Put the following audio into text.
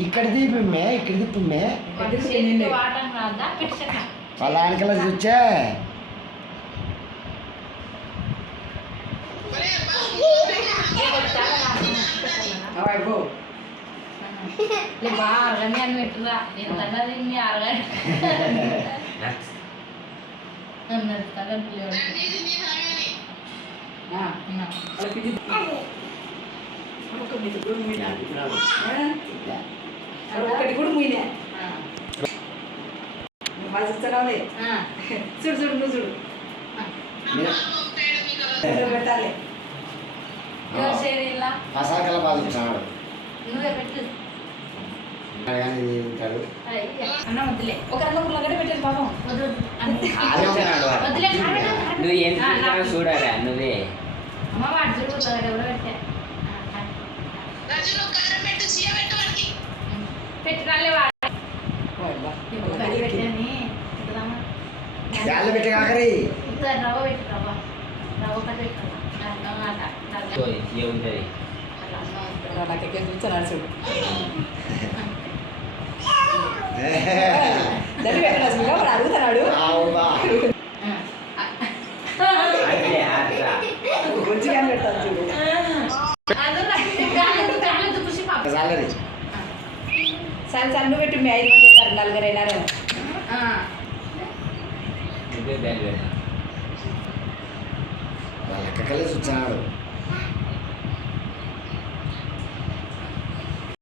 ఇక్కడ దీపమ్మే ఇక్కడ దీపమ్మే వాళ్ళ ఆనకల్లా చూచే ఒకటి కూడా మూయలే చూడు చూడు నువ్వు చూడు పెట్టాలి పసాకల్లా బాగా చూసాడు అన్న వద్దులే ఒక రెండు ఉల్లగడ్డ పెట్టేది పాపం నువ్వు ఎంత చూడాలా నువ్వే అమ్మ వాడు చూడు ఉల్లగడ్డ ఎవరో పెట్టా పెట్టాలే గాలి పెట్టి కాకరి రవ్వ పెట్టు రవ్వ రవ్వ కట్ట ఏముంటది చూస్తున్నాడు చూడు దాన్ని పెట్టాల్సిందిగా వాడు అడుగుతున్నాడు మంచిగా పెడతాను చూడు సరే సన్ను పెట్టి మీ 5 మంది అవుతారు నలుగురు అయినారు వాళ్ళ అక్కకల్లా చూచాడు